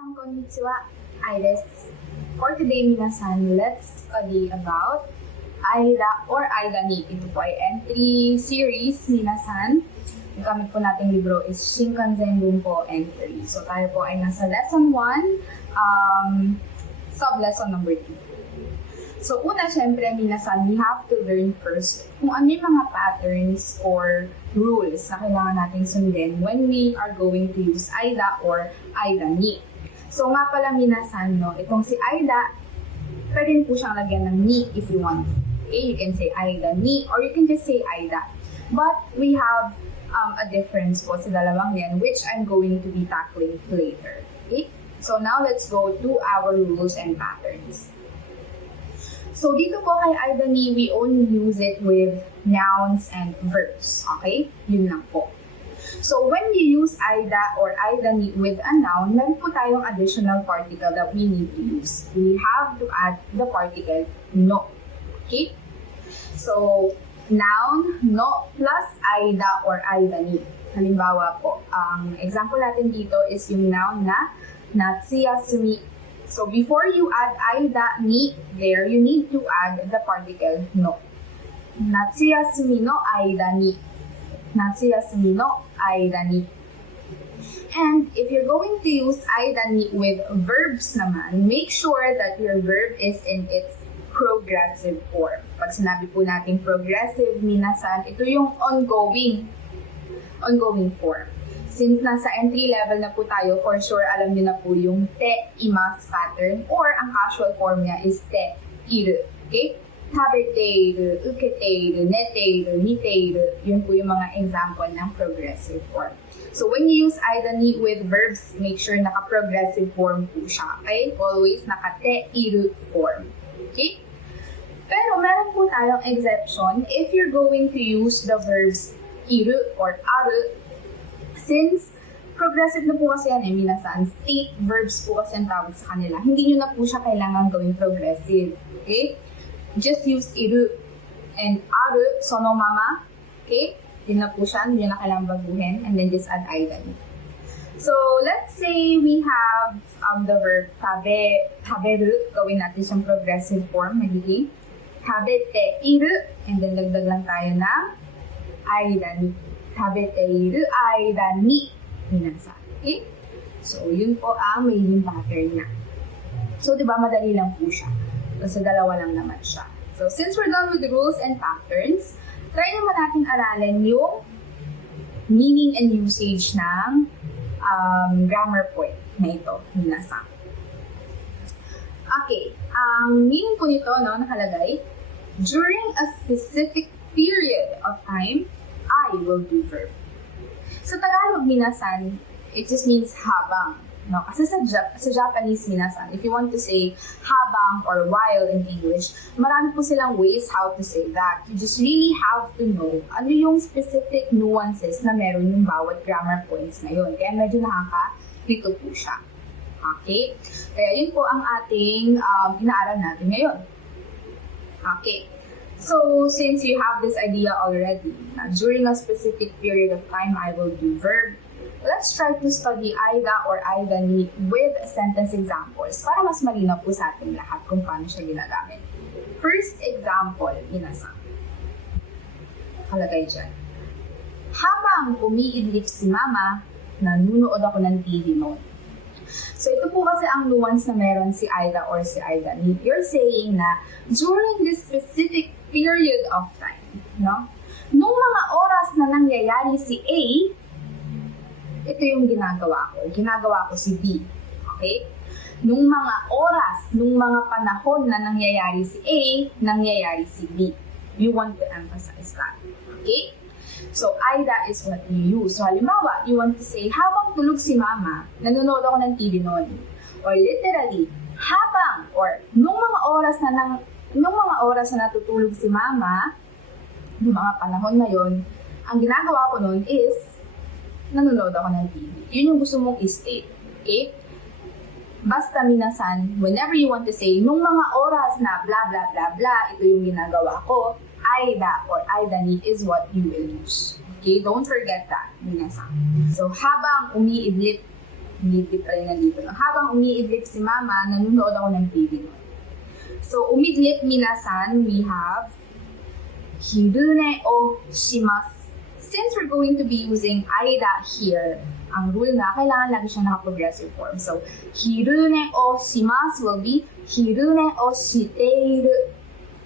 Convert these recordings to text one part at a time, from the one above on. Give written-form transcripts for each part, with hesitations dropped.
Minasan konnichiwa, ai desu. For today, minasan, let's study about Aida or Aida ni. Ito po ay entry series, minasan. Yung gamit po nating libro is Shinkanzen po entry. So tayo po ay nasa lesson 1, sub-lesson number 2. So una, syempre, minasan, we have to learn first kung ano yung mga patterns or rules na kailangan nating sundin when we are going to use Aida or Aida ni. So nga pala, minasan, no, itong si Aida, pwede po siyang lagyan ng ni if you want. Okay, you can say Aida ni or you can just say Aida. But we have a difference po sa dalawang yan, which I'm going to be tackling later. Okay, so now let's go to our rules and patterns. So dito po kay Aida ni, we only use it with nouns and verbs. Okay, yun lang po. So when you use Aida or Aida ni with a noun, meron po tayong additional particle that we need to use. We have to add the particle no. Okay? So, noun, no, plus Aida or Aida ni. Halimbawa po, ang example natin dito is yung noun na natsuyasumi. So, before you add Aida ni there, you need to add the particle no. Natsuyasumi no Aida ni. Natsuyasumi no Aida ni. And if you're going to use Aida ni with verbs naman, make sure that your verb is in its progressive form. Pag sinabi po natin progressive, minasan, ito yung ongoing form. Since nasa entry level na po tayo, for sure alam niyo na po yung te imas pattern or ang casual form niya is te iru. Okay? Tabeteiru, uketeiru, neteiru, miteiru. Yun po yung mga example ng progressive form. So when you use Aida ni with verbs, make sure naka-progressive form po siya. Okay? Always naka-te-iru form. Okay? Pero meron po tayong exception if you're going to use the verbs iru or aru. Since progressive na po kasi yan, minasan, state verbs po kasi ang tawag sa kanila. Hindi nyo na po siya kailangan gawing progressive. Okay? Just use iru and aru, sonomama. Okay? Yun na po siya, hindi nyo na kailangan baguhin. And then just add Aida ni. So, let's say we have the verb taberu. Gawin natin siyang progressive form. Magiging tabeteiru. And then dagdag lang tayo ng Aida ni. Tabeteiru Aida ni. Minasan. Okay? So, yun po ang magiging pattern niya. So, di ba madali lang po siya. Kasi dalawa lang naman siya. So, since we're done with the rules and patterns, try naman natin aralin yung meaning and usage ng grammar point na ito, minasan. Okay, ang meaning po nito, no, nakalagay, during a specific period of time, I will do verb. Sa Tagalog, minasan, it just means habang. No? Kasi sa Japanese, minasan, if you want to say habang or while in English, marami po silang ways how to say that. You just really have to know ano yung specific nuances na meron yung bawat grammar points na yun. Kaya medyo nakaka-lito po siya. Okay? Kaya yun po ang ating inaaral natin ngayon. Okay. So, since you have this idea already, during a specific period of time, I will do verb, let's try to study Aida or Aida ni with sentence examples para mas malinaw po sa ating lahat kung paano siya ginagamit. First example, minasan. Kalagay dyan. Habang umiidlip si mama, nanunood ako ng TV noon. So, ito po kasi ang nuance na meron si Aida or si Aida ni. You're saying na during this specific period of time, no? Nung mga oras na nangyayari si A, ito yung ginagawa ko. Ginagawa ko si B. Okay? Nung mga oras, nung mga panahon na nangyayari si A, nangyayari si B. You want to emphasize that. Okay? So, Aida is what you use. So, halimbawa, you want to say, habang tulog si mama, nanonood ako ng TV noon. Or literally, habang, or nung mga oras na natutulog si mama, yung mga panahon na yon, ang ginagawa ko noon is, nanonood ako ng TV. Yun yung gusto mong i-state. Okay? Basta minasan, whenever you want to say, nung mga oras na blah, blah, blah, blah, ito yung ginagawa ko, Aida or Aida ni is what you will use. Okay? Don't forget that, minasan. So, habang umiidlip Umiidlip pa rin nandito. Habang umiidlip si mama, nanonood ako ng TV. So, umidlip minasan, we have hirune o shimasu. Since we're going to be using aida here, ang rule na, kailangan lagi siya naka-progressive form. So, hirune o shimasu will be hirune o shiteiru.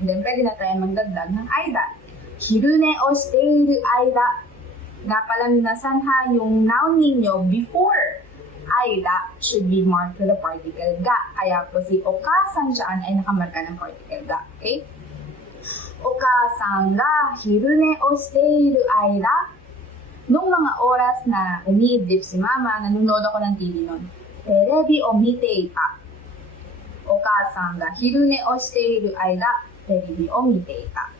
And then, pwede na tayo magdagdag ng aida. Hirune o shiteiru aida. Nga pala minasan ha, yung noun ninyo before aida should be marked with the particle ga. Kaya po si okasan dyan ay nakamarka ng particle ga. Okay? Okasan ga hirune o shiteiru aida. Nung mga oras na umiidlip si mama, nanonood ako ng TV nun. Terebi o mite ita. Okasan ga hirune o shiteiru aida, terebi o mite ita.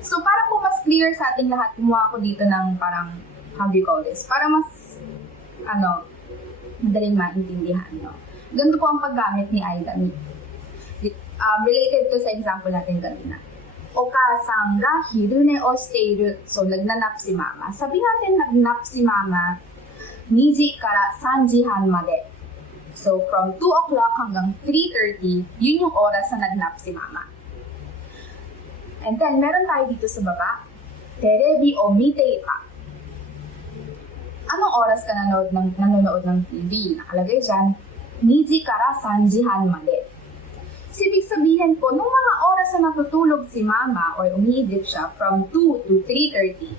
So, para po mas clear sa ating lahat, kumuha ko dito ng parang, how do you call this? Para mas, madaling maintindihan, no? Ganito po ang paggamit ni Aida. Related to sa example natin kanina. Okasan ga hirune o shiteiru. So, nagnanap si mama. Sabi natin, nagnap si mama 2 ji kara 3 ji han made. So, from 2 o'clock hanggang 3:30, yun yung oras na nagnap si mama. And then, meron tayo dito sa baba, terebi o mite ita. Anong oras ka nanonood ng TV? Nakalagay dyan, 2 ji kara 3 ji han made. Ibig sabihin po, nung mga oras na natutulog si mama or umiidlip siya from 2 to 3:30,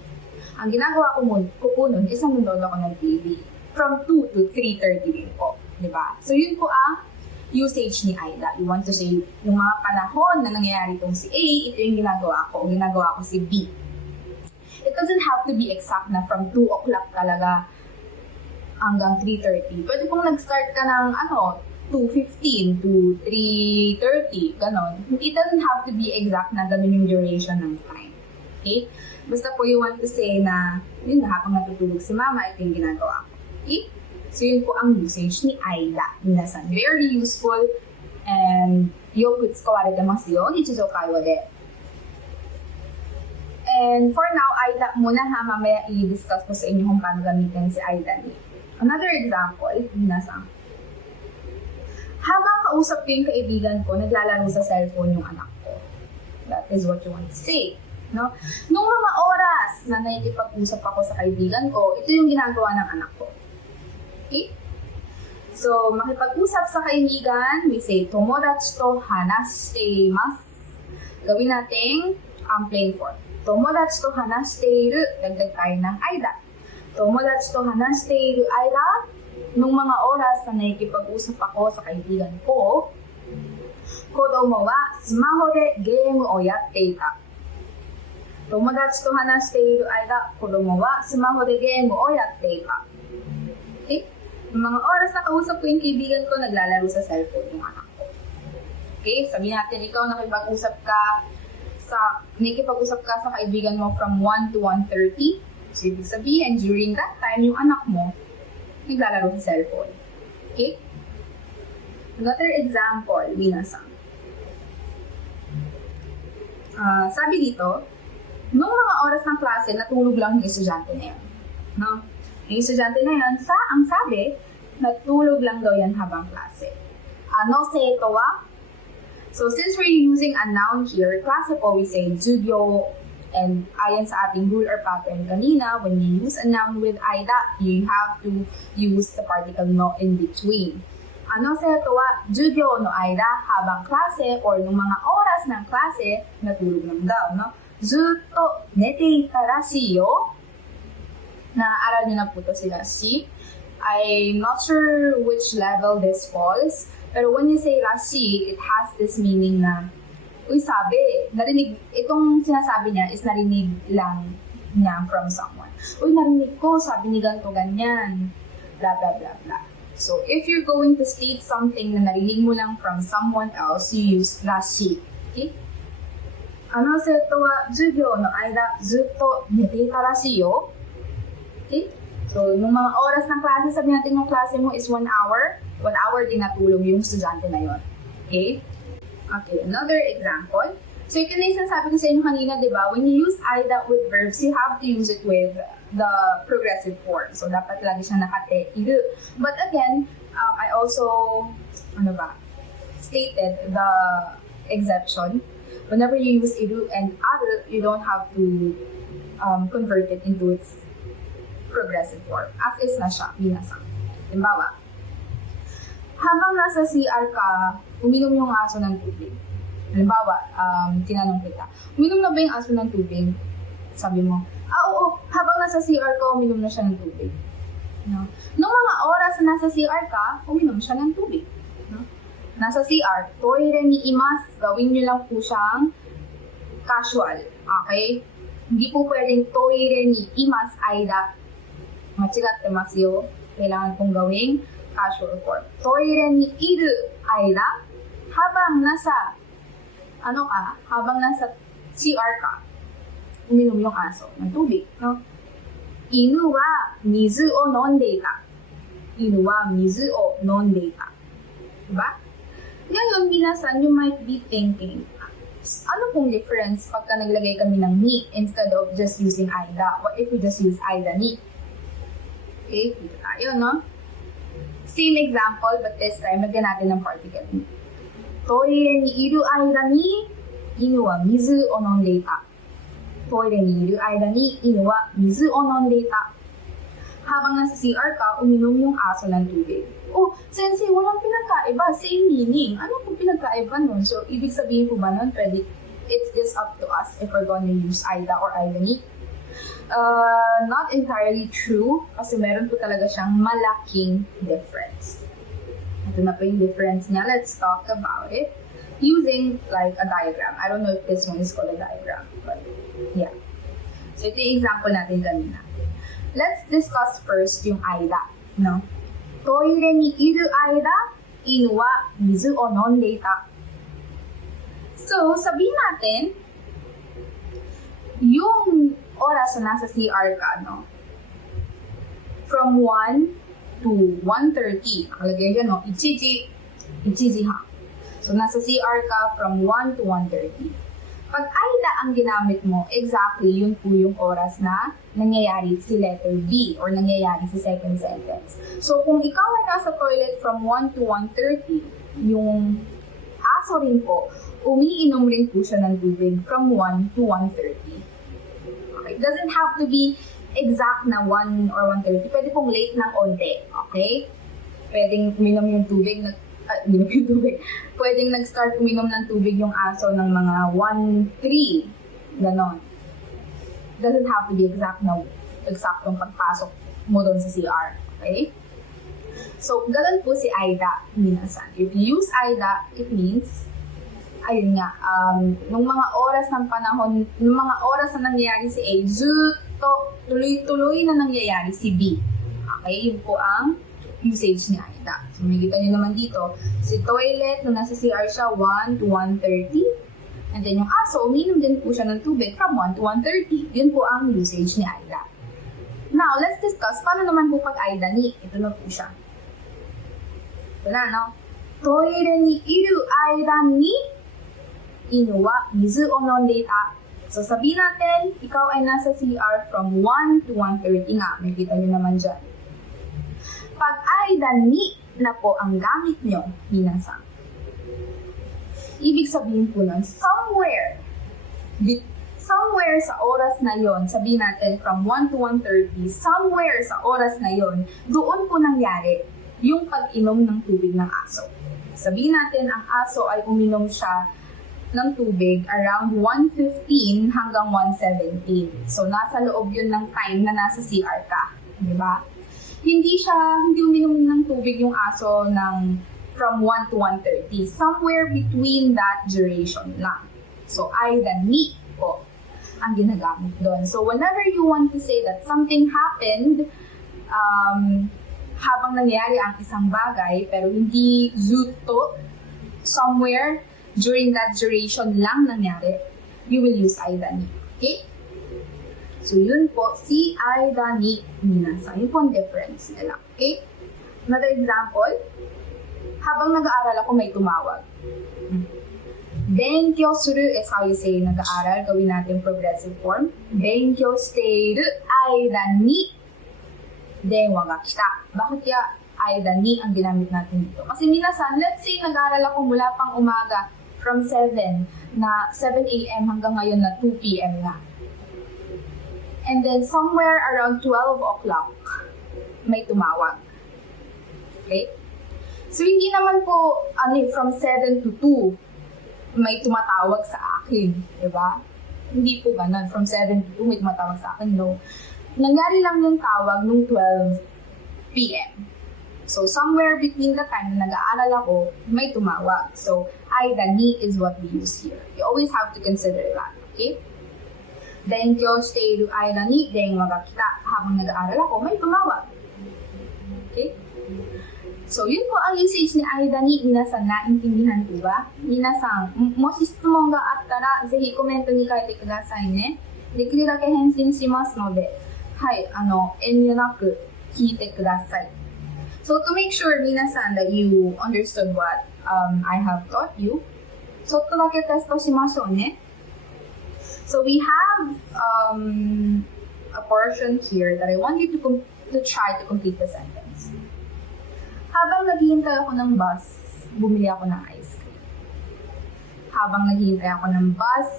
ang ginagawa ko po nun is nanonood ako ng TV. From 2 to 3:30 din po. Diba? So yun po ang usage ni Aida. You want to say, yung mga panahon na nangyayari itong si A, ito yung ginagawa ko. Ginagawa ko si B. It doesn't have to be exact na from 2 o'clock talaga hanggang 3:30. Pwede pong nag-start ka ng 2:15 to 3:30, ganon. It doesn't have to be exact na ganon yung duration ng time. Okay? Basta po you want to say na, yun na, habang natutulog si mama, ito yung ginagawa ko. Okay? So yun po ang usage ni Aida. Minasan, very useful, and yoku tsukawarete masu yo, nichijou kaiwa de. And for now, Aida muna ha, mamaya i-discuss ko sa inyo kung paano gamitin si Aida ni. Another example, minasan. Habang kausap ko yung kaibigan ko, naglalaro sa cellphone yung anak ko. That is what you want to say. No? Nung mga oras na nakikipag-usap ako sa kaibigan ko, ito yung ginagawa ng anak ko. Okay? So, makipag-usap sa kaibigan, we say, tomodachi to hanashite imasu. Gawin nating plain form. Tomodachi to hanashite iru, dagdag tayo ng aida. Tomodachi to hanashite iru aida, nung mga oras na nakikipag-usap ako sa kaibigan ko, kodomo wa smaho de game o yatte ita. Tomodachi to hanashite iru aida, kodomo wa smaho de game o yatte ita. Okay? Nung mga oras na kausap ko yung kaibigan ko, naglalaro sa cellphone yung anak ko. Okay? Sabihin natin, ikaw nakipag-usap ka sa kaibigan mo from 1 to 1:30. So, ibig sabihin, during that time, yung anak mo, naglalaro sa cellphone. Okay? Another example, minasan. Sabi dito, nung mga oras ng klase, natulog lang yung estudyante na yan. No? Yung estudyante na yan, ang sabi, natulog lang daw yan habang klase. Ano seito wa? So, since we're using a noun here, klase po, we say, jugyo. And ayon sa ating rule or pattern kanina, when you use a noun with aida, you have to use the particle no in between. Ano seto wa, jugyo no aida, habang klase or nung mga oras ng klase, natulog lang daw, no? Zutto nete ita rashi yo. Naaral niyo na po to si Rashi. I'm not sure which level this falls, pero when you say rashi, it has this meaning na uy, sabi, narinig, itong sinasabi niya is narinig lang niya from someone. Uy, narinig ko, sabi ni ganito, ganyan. Blah, blah, blah, blah. So, if you're going to state something na narinig mo lang from someone else, you use rashi. Okay? Ano seto wa jugyo no aida zutto nete ita rashi yo. Okay? So, nung mga oras ng klase, sabi natin yung klase mo is 1 hour. 1 hour din natulog yung estudyante na yon. Okay? Okay, another example. So, ito na yung sinasabi ko sa inyo kanina, di ba? When you use aida with verbs, you have to use it with the progressive form. So, dapat lagi siya nakate, iru. But again, I also, stated the exception. Whenever you use iru and aru, you don't have to convert it into its progressive form. As is na siya, minasan. Halimbawa, habang nasa CR ka, uminom yung aso ng tubig. Halimbawa, tinanong kita, uminom na ba yung aso ng tubig? Sabi mo, oo, habang nasa CR ka, uminom na siya ng tubig. No? Noong mga oras na nasa CR ka, uminom siya ng tubig. No? Nasa CR, toire ni imas, gawin nyo lang po siyang casual. Okay? Hindi po pwedeng toire ni imas aida. Machigatte masu yo. Kailangan pong gawing casual form. Toire ni iru aida, habang nasa CR ka, uminom yung aso ng tubig. No? Inu wa mizu o nondeita. Inu wa mizu o nondeita. Diba? Ngayon, minasan, you might be thinking, ano pong difference pagka naglagay kami ng ni instead of just using aida? What if we just use aida ni? Okay, dito tayo, no? Same example, but this time, lagyan natin ng particle ni. Toire ni iru aida ni, inu wa mizu o nondeita. Toire ni iru aida ni, inu wa mizu o nondeita. Habang nasa CR ka, uminom yung aso ng tubig. Oh, sensei, walang pinagkaiba. Same meaning. Ano po pinagkaiba nun? So, ibig sabihin po ba nun, pwede, it's just up to us if we're gonna use aida or aida ni. Not entirely true, kasi meron po talaga siyang malaking difference. Ito na po yung difference niya. Let's talk about it using like a diagram. I don't know if this one is called a diagram, but yeah. So, ito yung example natin kanina. Let's discuss first yung aida, no? Toire ni iru aida, inu wa mizu o nondeita. So, sabihin natin, yung oras na nasa CR ka, no? From 1 to 1:30. Nakalagay dyan, no? Ichiji ha. So, nasa CR ka from 1 to 1:30. Pag aida ang ginamit mo, exactly yun po yung oras na nangyayari si letter B or nangyayari si second sentence. So, kung ikaw ay nasa toilet from 1 to 1:30, yung aso rin po, umiinom rin po siya ng tubig from 1 to 1:30. Okay? It doesn't have to be exact na 1 or 1:30. Pwede pong late ng onte. Okay? Pwedeng uminom yung tubig Pwedeng nag-start uminom ng tubig yung aso ng mga 1:03. Ganon. Doesn't have to be exact na eksaktong pagpasok mo doon sa CR. Okay? So, ganon po si aida, minasan. If you use aida, it means, ayun nga, nung mga oras ng panahon, nung mga oras na nangyayari si A, tuloy-tuloy na nangyayari si B. Okay? Yun po ang usage ni aida. So, makikita nyo naman dito, si toilet, nung nasa CR siya, 1 to 1:30. And then yung aso, uminom din po siya ng tubig from 1 to 1:30. Yun po ang usage ni aida. Now, let's discuss paano naman po pag aida ni. Ito na po siya. Wala, no? Toire ni iru aida ni, inu wa mizu o nondeita. So, sabihin natin, ikaw ay nasa CR from 1 to 1:30 nga. Makikita nyo naman dyan. Pag aida ni na po ang gamit nyo, minasan. Ibig sabihin po nun, somewhere sa oras na yon, sabihin natin from 1 to 1:30, somewhere sa oras na yon, doon po nangyari yung pag-inom ng tubig ng aso. Sabihin natin, ang aso ay uminom siya ng tubig around 1:15 hanggang 1:17. So, nasa loob yun ng time na nasa CR ka. Di ba? Hindi uminom ng tubig yung aso ng from 1 to 1:30. Somewhere between that duration lang. So, aida ni po ang ginagamit doon. So, whenever you want to say that something happened, habang nangyayari ang isang bagay, pero hindi zuto, somewhere during that duration lang nangyari, you will use aida ni. Okay? So, yun po, si aida ni minasan. Yun po ang difference nila. Okay? Another example, habang nag-aaral ako may tumawag. Benkyou suru is how you say nag-aaral. Gawin natin progressive form. Benkyou shiteiru aida ni denwa ga kita. Bakit kaya aida ni ang ginamit natin dito? Kasi minasan, let's say nag-aaral ako mula pang umaga from 7 a.m. hanggang ngayon na 2 p.m. na. And then somewhere around 12 o'clock, may tumawag. Okay? So hindi naman po from 7 to 2 may tumatawag sa akin, di ba? Hindi po ganun. From 7 to 2 may tumatawag sa akin, no. Nangyari lang yung tawag nung 12 p.m. So, somewhere between the time na nag-aaral ako, may tumawag. So, aida ni is what we use here. You always have to consider that, okay? Benkyou shiteiru aida ni denwa ga kita. Habang nag-aaral ako, may tumawag. Okay? So, yun po ang usage ni aida ni. Minasan, naintindihan po ba? Minasan, moshi shitsumon ga attara, zehi komento ni kaite kudasai ne. Dekiru dake henshin shimasu node, enryo naku kiite kudasai. So, to make sure, minasan, that you understood what I have taught you, chotto dake testo shimashou ne. So, we have a portion here that I want you to try to complete the sentence. Habang naghihintay ako ng bus, bumili ako ng ice cream. Habang naghihintay ako ng bus,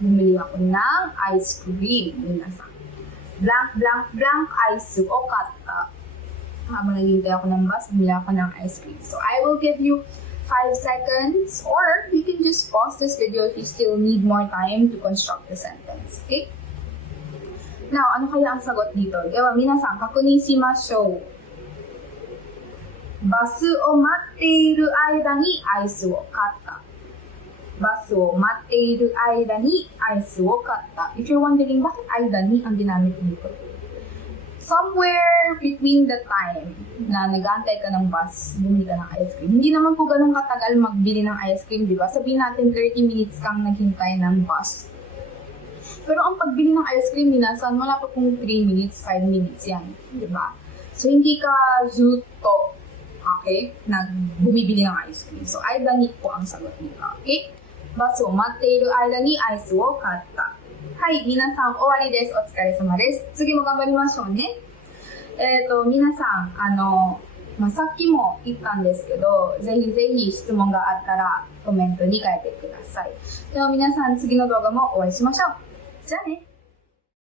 bumili ako ng ice cream. Minasan. Blank, blank, blank, ice o katta. Habang naghihintay ako ng bus, bumili ako ng ice cream. So, I will give you 5 seconds or you can just pause this video if you still need more time to construct the sentence. Okay? Now, ano kaya ang sagot dito? Dewa, minasan, kakunin shimashou. Basu o matteiru aida ni ice o katta. Basu o matteiru aida ni ice o katta. If you're wondering, bakit aida ni ang ginamit dito? Somewhere between the time na nag-aantay ka ng bus, bumili ka ng ice cream. Hindi naman po ganun katagal magbili ng ice cream, di ba? Sabihin natin 30 minutes kang naghintay ng bus. Pero ang pagbili ng ice cream, minasan, wala pa pong 3 minutes, 5 minutes yan, di ba? So, hindi ka zuto, okay, bumibili ng ice cream. So, aida ni po ang sagot nito, okay? Basu o matteiru aida ni ice o katta. はい、皆さん終わりです。お疲れ様です。次も頑張りましょうね。皆さん、さっきも言ったんですけど、ぜひぜひ質問があったらコメントに書いてください。では皆さん、次の動画もお会いしましょう。じゃあね。